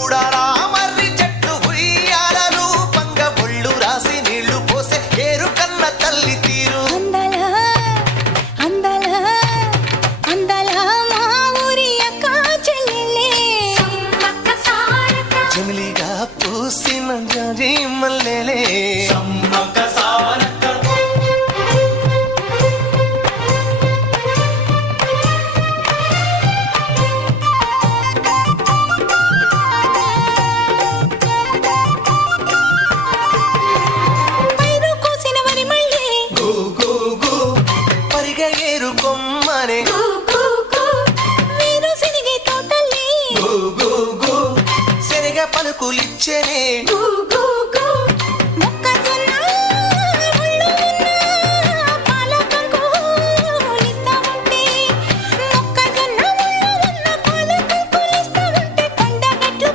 చూడాలా మర్రి చెట్టు ఉయ్యాలలు పంగ ఒళ్ళు రాసి నీళ్లు పోసే ఏరు కన్న తల్లి తీరు అందాల మా ఊరి అక్క చెల్లెలే జమిలిగా పూసిన జాజి మల్లెలే ఏరు కొమ్మనే వీరు సిరిగే తోటలే శనగ పలుకులిచ్చనే